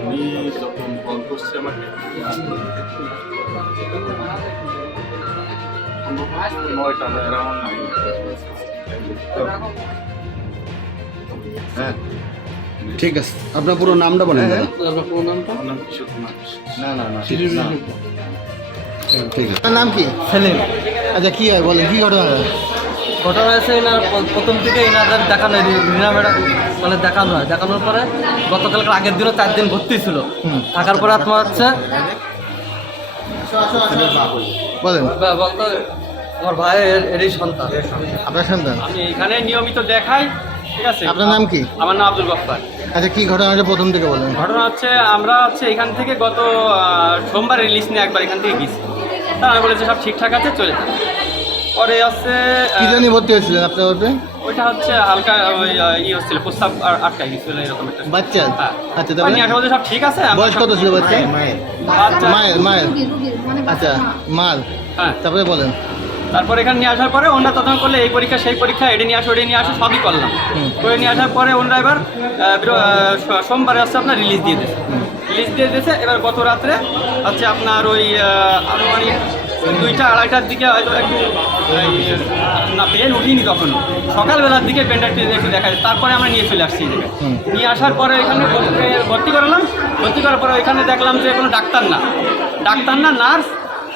উনি যখন কল করছে আমাকে নয়টা অ্যারাউন্ড হ্যাঁ। ঠিক আছে। আপনার পুরো নামটা বলেন দাদা। আমার নাম কিশোর কুমার না না না ঠিক আছে। আপনার নাম কি? সেলিম। আচ্ছা কি হয়? বলেন কি ঘটনা? হয়? ঘটনা হয়েছে এনার প্রথম থেকে এনাদের দেখানো রিনা ম্যাডাম মানে দেখানো হয়। দেখানোর পরে গতকালকে আগের দিনও চার দিন ভর্তি ছিল। থাকার পরে তোমার হচ্ছে বলেন। বা- বলতো আমার ভাইয়ের এরই সন্তান। আপনার সন্তান? আমি এখানে নিয়মিত দেখাই ঠিক আছে? আপনার নাম কি? আমার নাম আব্দুল গফফার। আচ্ছা কি ঘটনা হয়েছে প্রথম থেকে বলেন? ঘটনা হচ্ছে আমরা হচ্ছে এখান থেকে গত সোমবার রিলিজ নিয়ে একবার এখান থেকে গেছি। তারা বলেছে সব ঠিকঠাক আছে চলে যান পরে হচ্ছে আহ, কি জানি ভর্তি হয়েছিলেন আপনার ওপরে ওইটা হচ্ছে হালকা ই হচ্ছিল প্রস্তাব আর- আটকাই গেছিল এরকম একটা। বাচ্চা? হ্যাঁ। আচ্ছা নিয়ে আসা বলছে সব ঠিক আছে বয়স কত ছিল বাচ্চা? আচ্ছা, মায়ের মায়ের? আচ্ছা মাল হ্যাঁ। তারপরে বলেন। তারপর এখানে নিয়ে আসার পরে ওনারা তখন করলে এই পরীক্ষা সেই পরীক্ষা এটা নিয়ে আসো এটা নিয়ে আসো সবই করলাম। করে নিয়ে আসার পরে ওনারা এবার সোমবারে হচ্ছে আপনার রিলিজ দিয়ে দিয়েছে। রিলিজ দিয়ে দিয়েছে এবার গত রাত্রে হচ্ছে আপনার ওই আনুমানিক দুইটা আড়াইটার দিকে হয়তো একটু না পেন উঠিনি তখন। সকালবেলার দিকে পেনটা একটু দেখা যায়। তারপরে আমরা নিয়ে চলে আসছি নিয়ে আসার পরে এখানে ভর্তি- করালাম। ভর্তি করার পরে এখানে দেখলাম যে কোনো ডাক্তার না। ডাক্তার না নার্স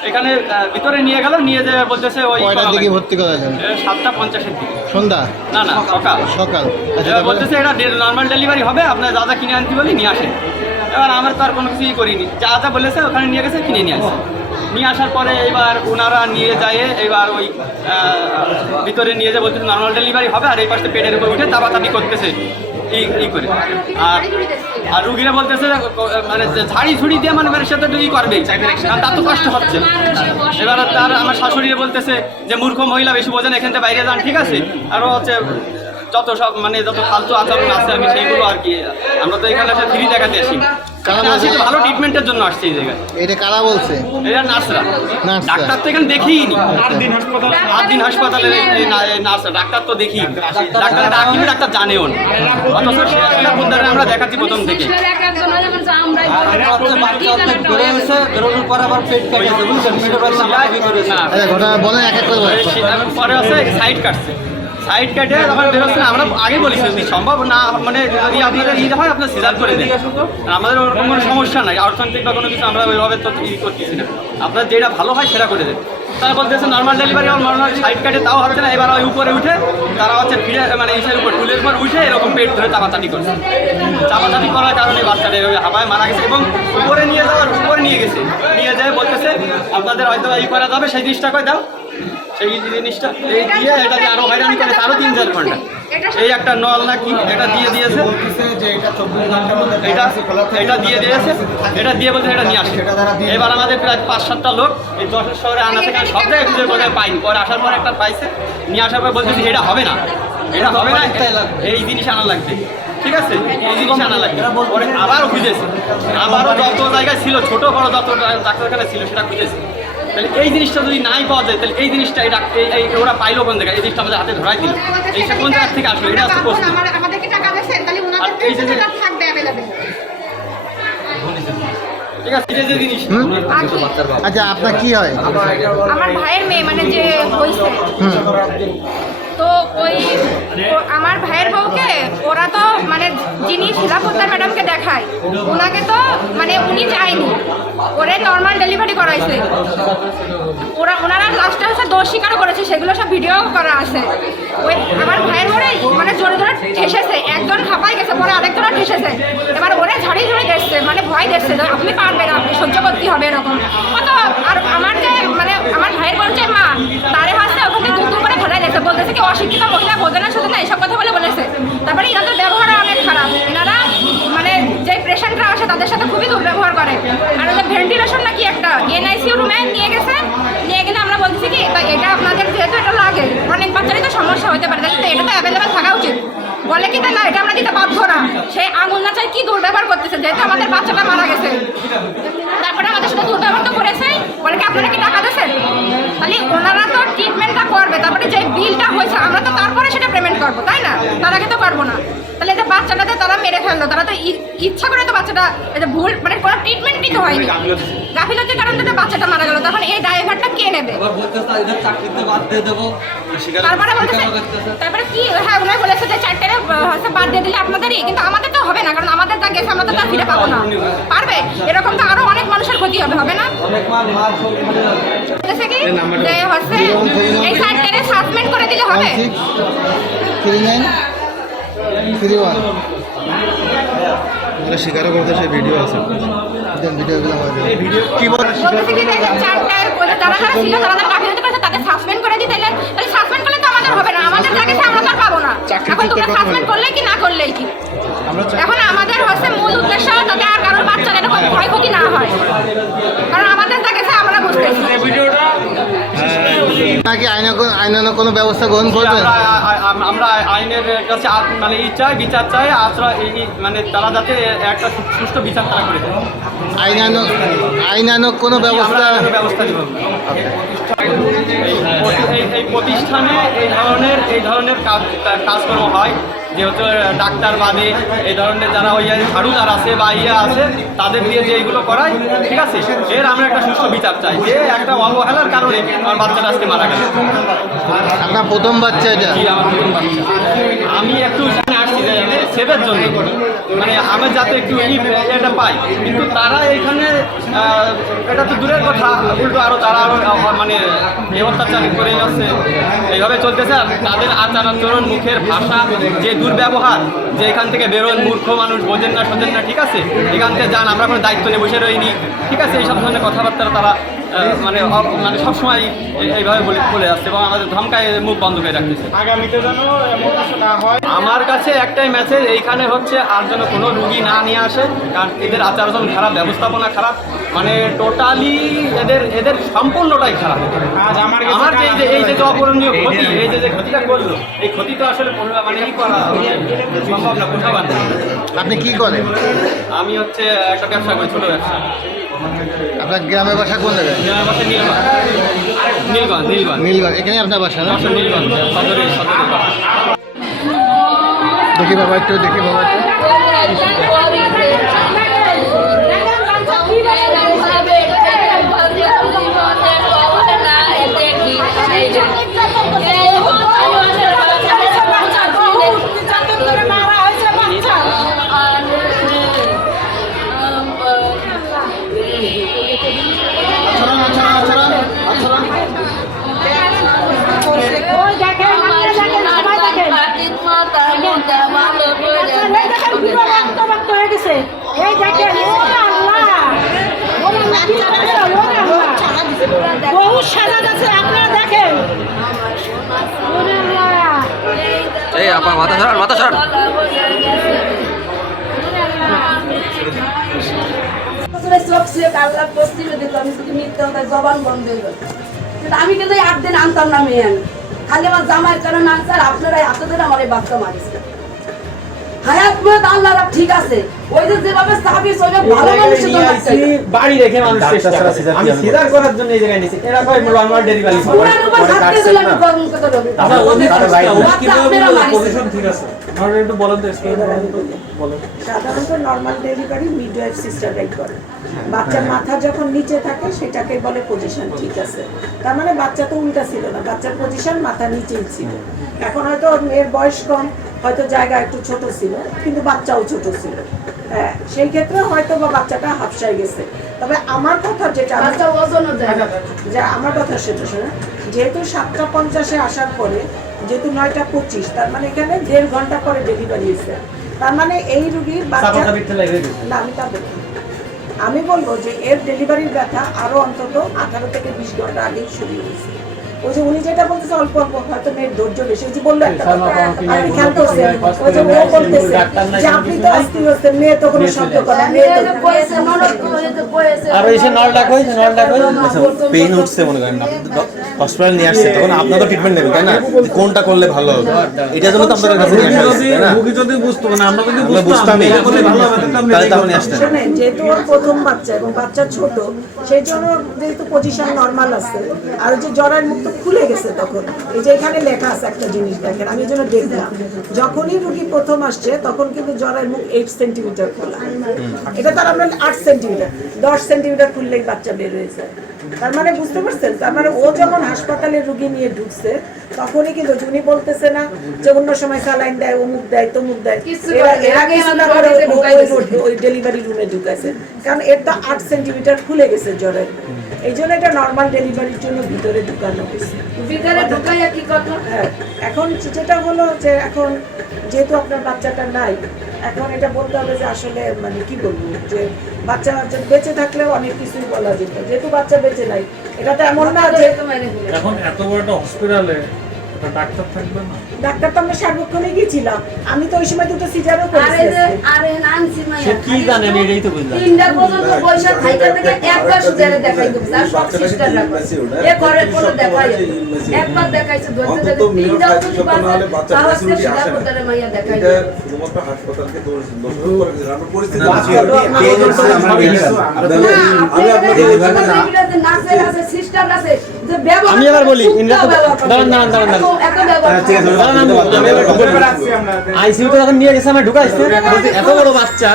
এখানে ভিতরে নিয়ে গেল। নিয়ে যে বলতেছে ওই কয়টার দিকে ভর্তি করা সাতটা পঞ্চাশের দিকে। সন্ধ্যা? না না সকাল। সকাল। আচ্ছা বলতেছে এটা নর্মাল ডেলিভারি হবে। আপনার যা যা কিনে আনতে বলি নিয়ে আসেন। এবার আমার তো আর কোনো কিছুই করিনি। যা যা বলেছে ওখানে নিয়ে গেছে কিনে নিয়ে আসে নিয়ে আসার পরে এবার ওনারা নিয়ে যায় এবার ওই ভিতরে নিয়ে যায় বলতেছে নর্মাল ডেলিভারি হবে আর এই পাশে পেটের উপর উঠে তাবাতাবি করতেছে। এই করে। আর আর রুগীরা বলতেছে মানে ঝাড়ি ঝুড়ি দিয়ে মানে মানে সেটা ই করবে তার তো কষ্ট হচ্ছে। এবার তার আমার শাশুড়ি বলতেছে যে, মূর্খ মহিলা বেশি বোঝেন, এখান থেকে বাইরে যান, ঠিক আছে? আরও হচ্ছে যত সব মানে যত ফালতু আচরণ আছে আমি সেইগুলো আর কি আমরা তো এখানে একটা ফ্রি দেখাতে আসি। কারা এখানে আসি তো বলছে? ভালো ট্রিটমেন্টের জন্য আসছি এই জায়গায়। এটা কারা বলছে? এরা নার্সরা। ডাক্তার তো এখানে দেখিই নি আট দিন আট দিন হাসপাতালে নার্স ডাক্তার তো দেখি। ডাক্তার ডাকিনি ডাক্তার জানেও না। অথচ সে আমরা দেখাচ্ছি প্রথম থেকে। বেরো গেছে বেরোনোর পরে আচ্ছা হচ্ছে সাইড কাটছে। সাইড কাটে যখন বেরোচ্ছে না, আমরা আগে বলেছি যদি সম্ভব না মানে যদি আপনাদের ইয়ে হয় আপনার সিজার করে দেন। আমাদের ওরকম কোনো সমস্যা নাই অর্থনৈতিক বা কোনো কিছু আমরা ওইভাবে তো ই করতেছি না। আপনার যেটা ভালো হয় সেটা করে দেন। তারা বলতেছে নর্মাল ডেলিভারি আর নর্মাল সাইড কাটে তাও হচ্ছে না এবার ওই উপরে উঠে তারা হচ্ছে ফিরে মানে ইসের উপর টুলের উপর উঠে এরকম পেট ধরে চাপাচাপি করছে। চাপাচাপি করার কারণে বাচ্চাটা এভাবে হাওয়ায় মারা গেছে এবং উপরে নিয়ে যাওয়ার উপরে নিয়ে গেছে। নিয়ে যায় বলতেছে আপনাদের হয়তো ই করা যাবে সেই জিনিসটা করে দাও। সেই জিনিসটা, এই দিয়ে এটা আরও হয়রানি করে আরও তিন চার ঘণ্টা এই একটা নল না কি এটা দিয়ে দিয়েছে। এটা দিয়ে দিয়েছে, এটা দিয়ে বলছে এটা নিয়ে আসে এবার আমাদের প্রায় পাঁচ সাতটা লোক এই দশের শহরে আনা থেকে সব জায়গায় খুঁজে পাইনি পরে আসার পর একটা পাইছে, নিয়ে আসার পর বলছে এটা হবে না। এটা হবে না, এই জিনিস আনা লাগবে। ঠিক আছে? এই জিনিস আনা লাগবে। পরে আবারও খুঁজেছে। আবারও যত জায়গায় ছিল, ছোট বড় যত ডাক্তারখানা ছিল, সেটা খুঁজেছে। তাহলে এই জিনিসটা যদি নাই পাওয়া যায় তাহলে এই জিনিসটা এই ডাক- এই- ওরা পাইলো কোন জায়গায়? এই জিনিসটা আমাদের হাতে ধরাই দিল। এইটা কোন জায়গা থেকে আসলো? এটা হচ্ছে প্রশ্ন। আমাদেরকে টাকা দিয়েছেন তাহলে আর ওনাদের এই যে- টাকা থাকবে অ্যাভেলেবেল ঠিক আছে এটা যে জিনিস। আচ্ছা আপনার কি হয়? আমার ভাইয়ের মেয়ে মানে যে হয়েছে তো ওই আমার ভাইয়ের বউকে ওরা মানে যিনি শিলাপত্তার ম্যাডামকে দেখায় ওনাকে তো মানে উনি যায়নি ওরে নর্মাল ডেলিভারি করাইছে। ওরা, ওনারা লাস্টে হচ্ছে দোষ স্বীকারও করেছে, সেগুলো সব ভিডিও করা আছে। ওই আমার ভাইয়ের ওরে মানে জোরে জোরে ঠেসেছে, একজন হাঁপাই গেছে, পরে আরেকজনও ঠেসেছে। এবার ওরে ঝাড়ি ঝুড়ি দেখছে মানে ভয় দেখছে যে আপনি পারবেন আপনি সহ্য করতে হবে এরকম কত আর আমার যে মানে আমার ভাইয়ের বলছে মা তারে হাসতে ওখানে দুম দুম করে ফেলাই দিয়েছে বলতেছে কি অশিক্ষিত মহিলা বোঝে না শুধু না এসব কথা বলে বলেছে তারপরে এনাদের ব্যবহার অনেক খারাপ এনারা মানে যে পেশেন্টরা আসে তাদের সাথে খুবই দুর্ব্যবহার করে আর ওদের ভেন্টিলেশন নাকি একটা এনআইসিউ রুমে নিয়ে গেছে নিয়ে গেলে আমরা বলতেছি কি তা এটা আপনাদের যেহেতু এটা লাগে অনেক বাচ্চারই তো সমস্যা হতে পারে তাহলে তো এটা তো অ্যাভেলেবেল থাকা উচিত বলে কি, না এটা আমরা দিতে বাধ্য না। সেই আঙুল না চাই কি দুর্ব্যবহার করতেছে, যেহেতু আমাদের বাচ্চাটা মারা গেছে। তারপরে আমাদের সাথে দুর্ব্যবহার তো করেছে। বলে কি, আপনারা কি টাকা দিয়েছেন? তাহলে ওনারা তো ট্রিটমেন্টটা করবে, তারপরে যে বিলটা হয়েছে, আমরা তো তারপরে সেটা পেমেন্ট করব, তাই না? তার আগে তো পারব না তাহলে এই যে বাচ্চাটাতে তারা মেরে ফেলল। তারা তো ইচ্ছা করে তো বাচ্চাটা এটা ভুল মানে কোনো ট্রিটমেন্ট তো হয়নি। গাফিলতির কারণে তো বাচ্চাটা মারা গেল। তখন এই ড্রাইভারটা কে নেবে? তারপরে বলতেছে তারপরে কি হ্যাঁ উনি বলেছে যে চারটে হচ্ছে বাদ দিয়ে দিলে আপনাদেরই। কিন্তু আমাদের তো হবে না কারণ আমাদের যা গেছে আমরা তো তার ফিরে পাবো না। পারবে? এরকম তো আরও অনেক মানুষের ক্ষতি হবে হবে না? বলতেছে কি? যে হচ্ছে এই চারটে সাসপেন্ড করে দিলে হবে। থ্রি নাইন থ্রি ওয়ান স্বীকারও করতে সেই ভিডিও আছে। ভিডিওগুলো কি তাদের সাসপেন্ড করে দিতে তাহলে তাহলে সাসপেন্ড করলে তো আমাদের হবে না। আমাদের যা আমরা তো পাবো না। এখন তোমরা সাসপেন্ড করলে কি না করলেই কি? এখন আমাদের হচ্ছে মূল উদ্দেশ্য যাতে আর কারোর বাচ্চার এরকম ক্ষয়ক্ষতি না হয় কারণ আমাদের যা গেছে আমরা বুঝতেছি নাকি আইন আইনানো কোনো ব্যবস্থা গ্রহণ করবেন? আমরা আইনের কাছে মানে ই চাই বিচার চাই আশ্রয় এই- এই- মানে তারা যাতে একটা সুষ্ঠু বিচার তারা করে আইনানো আইনানো কোনো ব্যবস্থা ব্যবস্থা নিব। এই এই প্রতিষ্ঠানে এই ধরনের এই ধরনের কাজ কাজকর্ম হয়। যেহেতু ডাক্তার বাদে এই ধরনের যারা ওই ঝাড়ুদার আছে বা ইয়ে আছে তাদের দিয়ে যে এইগুলো করায় ঠিক আছে? এর আমরা একটা সুস্থ বিচার চাই। যে একটা অবহেলার কারণে আমার বাচ্চাটা আজকে মারা গেল। আপনার প্রথম বাচ্চা এটা। আমি একটু আসছি জন্য। মানে আমি যাতে একটু ই এটা পাই। কিন্তু তারা এখানে এটা তো দূরের কথা উল্টো আরও তারা আরও আহ, মানে এ অত্যাচার করে যাচ্ছে। এইভাবে চলতেছে আর তাদের আচার আচরণ মুখের ভাষা যে দুর্ব্যবহার যে এখান থেকে বেরোন মূর্খ মানুষ বোঝেন না শোধেন না ঠিক আছে? এখান থেকে যান আমরা কোনো দায়িত্ব নিয়ে বসে রইনি। ঠিক আছে এইসব ধরনের কথাবার্তা তারা মানে মানে সবসময় এইভাবে বলে বলে যাচ্ছে এবং আমাদের ধমকায় মুখ বন্ধ করে রাখতেছে। আগামীতে যেন এমন কিছু না হয়। আমার কাছে একটাই মেসেজ এইখানে হচ্ছে আর যেন কোনো রুগী না নিয়ে আসে কারণ এদের আচার আচরণ খারাপ ব্যবস্থাপনা খারাপ মানে টোটালি এদের এদের সম্পূর্ণটাই খারাপ। আজ আমার আমার যে এই যে এই যে যে অপূরণীয় ক্ষতি এই যে যে ক্ষতিটা করল এই ক্ষতি তো আসলে মানে ই করা সম্ভব না না। আপনি কি করেন? আমি হচ্ছে একটা ব্যবসা করি ছোটো ব্যবসা। আপনার গ্রামের বাসা কোন জায়গায়? বাসা নীলগঞ্জ। নীলগঞ্জ নীলগঞ্জ। নীলগঞ্জ এখানে আপনার বাসা না? নীলগঞ্জ দেখি বাবা একটু দেখি বাবা একটু। আপা মাথা সরান মাথা সরান। আমি কিন্তু আট দিন আনতাম না, মেয়ে আমি। খালি আমার জামাই কারণ আনসার আর আপনারা এত দিন আমার এই বাচ্চা মারিছে হায়াত মত আল্লাহ রাখ ঠিক আছে। ওই যে যেভাবে সাবিস ওই ভালো মানুষের জন্য বাড়ি রেখে মানুষ চেষ্টা করে। আমি সিজার করার জন্য এই জায়গায় নিয়েছি। এরা কয় বলল আমার ডেলিভারি ওনার উপর হাত দিলে আমি গরম কথা বলব। বাচ্চা আপনারা মারিছে। ঠিক আছে? আমার একটু বলেন তো explain বলেন সাধারণত normal delivery midwife sister right করে। বাচ্চার মাথা যখন নিচে থাকে সেটাকে বলে পজিশন ঠিক আছে। তার মানে বাচ্চা তো উল্টা ছিল না বাচ্চার পজিশন মাথা নিচেই ছিল। এখন হয়তো মেয়ের বয়স কম হয়তো জায়গা একটু ছোট ছিল কিন্তু বাচ্চাও ছোট ছিল। হ্যাঁ সেই ক্ষেত্রে হয়তো বা বাচ্চাটা হাফসায় গেছে। তবে আমার কথা যেটা বাচ্চা না। যে আমার কথা সেটা শোনে। যেহেতু সাতটা পঞ্চাশে আসার পরে যেহেতু নয়টা পঁচিশ তার মানে এখানে দেড় ঘণ্টা পরে ডেলিভারি হয়েছে। তার মানে এই রুগীর বাচ্চা না আমি তা দেখি আমি বলব যে এর ডেলিভারির ব্যথা আরও অন্তত আঠারো থেকে বিশ ঘণ্টা আগেই শুরু হয়েছে। ওই যে উনি যেটা বলতেছে অল্প অল্প হয়তো মেয়ের ধৈর্য বেশি। ওই যে বলল একটা কথা, আপনি খেয়াল করছেন ওই যে ও বলতেছে যে আপনি তো অস্থির হচ্ছেন মেয়ে তো কোনো শব্দ করে মেয়ে মেয়ে তো তো বয়েছে, ননদ তো এই যে বয়েছে। আর ওই যে নলটা কই নলটা কই পেইন উঠছে মনে করেন হসপিটাল নিয়ে আসছে তখন আপনার তো ট্রিটমেন্ট নেবেন তাই না? কোনটা করলে ভালো হবে? এটার জন্য তো আপনাদের কাছে নিয়ে আসা তাই না? রোগী যদি বুঝতো না আমরা যদি আমরা এটা করলে ভালো হবে তাহলে আমরা তাহলে এটাই তো আপনি আসতেন যেহেতু ওর প্রথম বাচ্চা এবং বাচ্চা ছোট সেই জন্য যেহেতু পজিশন নর্মাল আছে আর যে জরায় মুক্ত খুলে গেছে তখন। এই যে এখানে লেখা আছে একটা জিনিস দেখেন আমি জন্য দেখলাম যখনই রুগী প্রথম আসছে তখন কিন্তু জ্বরের মুখ এইট সেন্টিমিটার খোলা। এটা তার আমরা আট সেন্টিমিটার দশ সেন্টিমিটার খুললেই বাচ্চা বের হয়ে যায়। তার মানে বুঝতে পারছেন? তার মানে ও যখন হাসপাতালে রুগী নিয়ে ঢুকছে তখনই কিন্তু উনি বলতেছে না যে অন্য সময় স্যালাইন দেয় অমুক দেয় তমুক দেয়। এরা এরা ওই ডেলিভারি রুমে ঢুকাইছে। কারণ এর তো আট সেন্টিমিটার খুলে গেছে জ্বরের এই জন্য এটা নর্মাল ডেলিভারির জন্য ভিতরে ঢুকানো হয়েছে। ভিতরে ঢুকাইয়া কি করল হ্যাঁ এখন যেটা হলো যে এখন যেহেতু আপনার বাচ্চাটা নাই এখন এটা বলতে হবে যে আসলে মানে কি বলব যে বাচ্চা বাচ্চা বেঁচে থাকলেও অনেক কিছুই বলা যেত। যেহেতু বাচ্চা বেঁচে নাই এটা তো এমন না যে এখন এত বড় একটা হসপিটালে ডাক্তার থাকবে না ডাক্তার তো আমরা সার্বক্ষণে গিয়েছিলাম আমি তো ওই সময় দুটো সিজারও করেছি আরে আনছি মাইয়া সে কি জানে এটাই তো বুঝলাম তিনটা পর্যন্ত পয়সা খাইতে থেকে একবার সুজারে দেখাই দিচ্ছে আর সব সিস্টার রাখো এ করে করে দেখাই একবার দেখাইছে ধরতে ধরতে তিনটা পর্যন্ত তাহলে সিধা কোতারে মাইয়া দেখাই আমি এবার বলি, ইন্দ্রা তো- দাঁড়ান, দাঁড়ান, দাঁড়ান, দাঁড়ান। ঠিক আছে, দাঁড়ান, আমি বলি, আমি এবার বলি। আইসিইউতে যখন নিয়ে গেছে আমার ঢুকাইছে। এত বড় বাচ্চা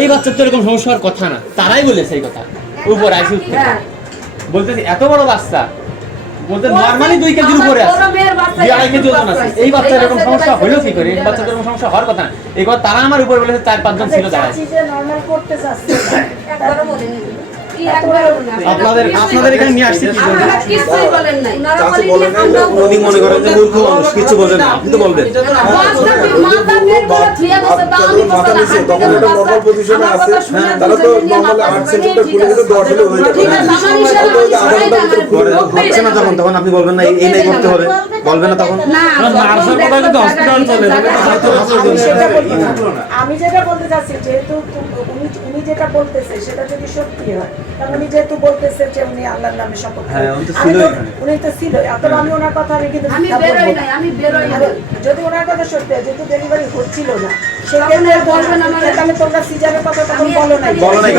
এই বাচ্চার তো এরকম সমস্যা হওয়ার কথা না। তারাই বলেছে এই কথা উপর আইসিইউ হ্যাঁ। বলতেছি এত বড় বাচ্চা। বলতে নর্মালি দুই কেজির উপরে আছে। দুই আড়াই কেজি ওজন আছে। এই বাচ্চার এরকম সমস্যা হলো কি করে? এই বাচ্চার এরকম সমস্যা হওয়ার কথা না। এই কথা তারা আমার উপরে বলেছে চার পাঁচজন ছিল চাচি যে করতে বলেনি আপনাদের আপনাদের এখানে নিয়ে আসছি কি জন্য? কিছুই বলেন নাই বলেন বলেন নাই উনি মনে করেন যে মূর্খ মানুষ কিছু বোঝেন না আপনি তো বলবেন মাথা নিচে, তখন এটা এ আমার আছে। তারা তো নিয়ে আট সেন্টিমিটার খুলে গেলে দশ হলে হয়ে আধা ঘণ্টার হচ্ছে না তখন তখন আপনি বলবেন না এই- নাই করতে হবে বলবেন না তখন নার্সের কথা কিন্তু হসপিটাল চলে, জায়গা তবে তো জায়গা হয়তো আমি সেটা বলতে আমি যেটা বলতে চাচ্ছি যেহেতু উনি যেটা বলতেছে সেটা যদি সত্যি হয় কারণ উনি যেহেতু বলতেছে যে উনি আল্লাহর নামে শপথ হ্যাঁ, উনি তো ছিল অথবা আমি ওনার কথা আমি কিন্তু যদি ওনার কথা সত্যি হয় যেহেতু ডেলিভারি হচ্ছিল না সেখানে বলবেন আমার- তাহলে তোমরা সিজারের কথা তখন বলো নাই বলো নাই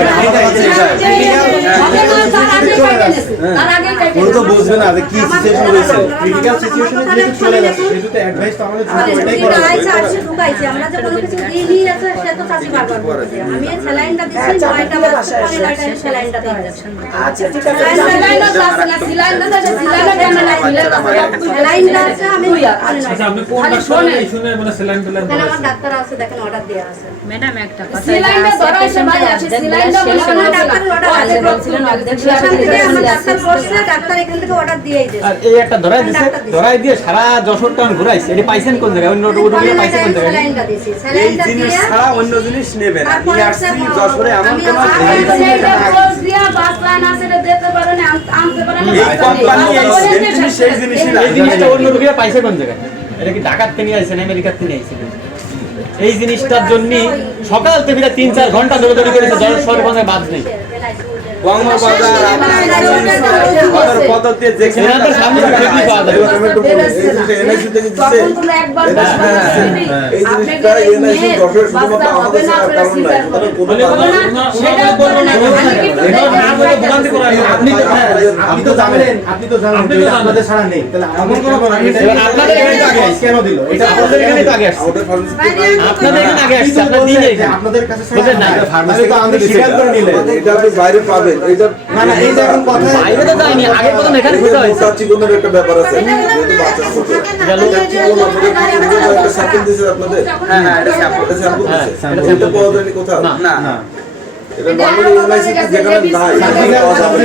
আগে কাটে উনি তো বুঝবে না যে কি সিচুয়েশন রয়েছে ক্রিটিক্যাল সিচুয়েশনে যেহেতু চলে গেছে। সেহেতু তো অ্যাডভাইস তো আমাদের জন্য ওইটাই করা উচিত। আমরা যে কোনো কিছু দিইনি আছে সে তো চাষি বারবার বলছে আমি স্যালাইনটা হ্যাঁ, নয়টা দিয়ে পরে নয়টা স্যালাইনটা দিয়ে আচ্ছা ঠিক আছে। সিলাইনটা আছে না সিলাইনটা আছে, সিলাইনটা কেন না স্যালাইনটা আছে আমি দুই আচ্ছা আপনি কোন ডাক্তার শুনে মানে স্যালাইন টেলাইন আমার ডাক্তার আছে দেখেন অর্ডার দেওয়া আছে। ম্যাডাম একটা সিলাইনটা ধরা আছে ভাই আছে সিলাইনটা বলে ডাক্তার অর্ডার আর এই একটা ধরাই দিছে ধরাই দিয়ে সারা যশোর টাউন ঘুরাইছে। এটা পাইছেন কোন জায়গায়? অন্য ওটা আমি পাইছে কোন জায়গায়? স্যালাইনটা দিয়েছি এই স্যালাইনটা জিনিস দিয়ে ছাড়া অন্য জিনিস নেবেন তারপরে হচ্ছে যশোরে এমন কোনো আমার জিনিস বাড়িতে নেই। সেইটা পোজ দিয়া বাসলাইন আছে এটা দিতে পারে না আন- আনতে পারে না এই কোম্পানি এই জিনিস সেই জিনিসই এই জিনিসটা অন্য রোগীরা পাইছে কোন জায়গায়? এটা কি ঢাকার থেকে নিয়ে আইছেন আমেরিকার থেকে নিয়ে আইছেন এই জিনিসটার জন্য সকাল থেকে তিন চার ঘণ্টা ধরে ধরে করেছে শহরে বাদ নেই। বঙ্গবাজার আপনার যেখানে। আপনি তো আপনি তো জানেন আপনি জানেন নেই। তাহলে এমন কোনো আপনাদের এখানে আগে কেন দিল এটা আপনাদের এখানে আগে আসছে। এখানে আগে আসছে। কাছে তো আমাদের স্বীকার করে নিলেন এটা আপনি বাইরে পাবেন এটা না না এই যে এখন কথা বাইরে তো যায়নি আগে প্রথম এখানে খোঁজা হয়েছে। মোটা চিকনের একটা ব্যাপার আছে। যেহেতু বাচ্চা ছোট গেল। চিকন আপনাদের একটা স্যাম্পল দিয়েছে আপনাদের? হ্যাঁ হ্যাঁ এটা স্যাম্পল স্যাম্পল হ্যাঁ, দিয়েছে এটা পাওয়া যায়নি কোথাও? না। না। না। এটা নর্মালি এনআইসি যেখানে নাই সেখানে পাওয়া যাবে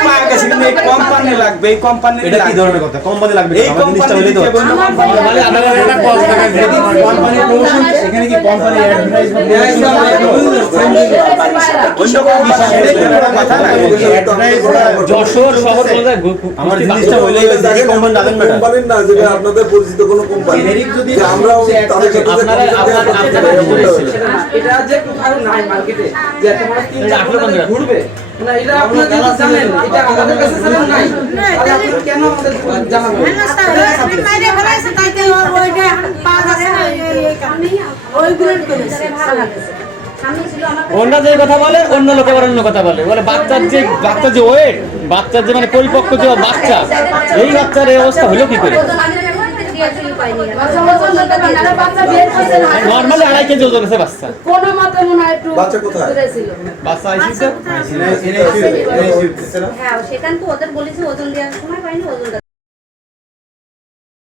পাওয়া গেছে কিন্তু এই কোম্পানি লাগবে এই কোম্পানি এটা কি ধরনের কথা কোম্পানি লাগবে এই জিনিসটা তো। মানে আপনাদের টাকা প্রমোশন এখানে কি কোম্পানি পরিচিত কোনো কোম্পানি আমরা তাদের সাথে এটা যে কোথাও নাই মার্কেটে যে এত বড় তিন ঘুরবে না এটা আপনারা জানেন এটা আমাদের কাছে জানেন নাই তাহলে কেন আমাদের জানাবেন ওই গ্রেড করেছে স্বামী ছিল আমার কাছে। অন্য যে কথা বলে অন্য লোকে আবার অন্য কথা বলে বলে বাচ্চার যে বাচ্চার যে ওয়েট বাচ্চার যে মানে পরিপক্ক যে বাচ্চা এই বাচ্চার এই অবস্থা হলো কি করে পাইনি। নর্মালি আড়াই কেজি ওজন আছে বাচ্চা কোন মতে মনে হয় একটু বাচ্চা কোথায়? ছিল। বাচ্চা আইসিতে হ্যাঁ সেখান তো ওদের বলেছি ওজন দেওয়ার সময় পাইনি ওজনটা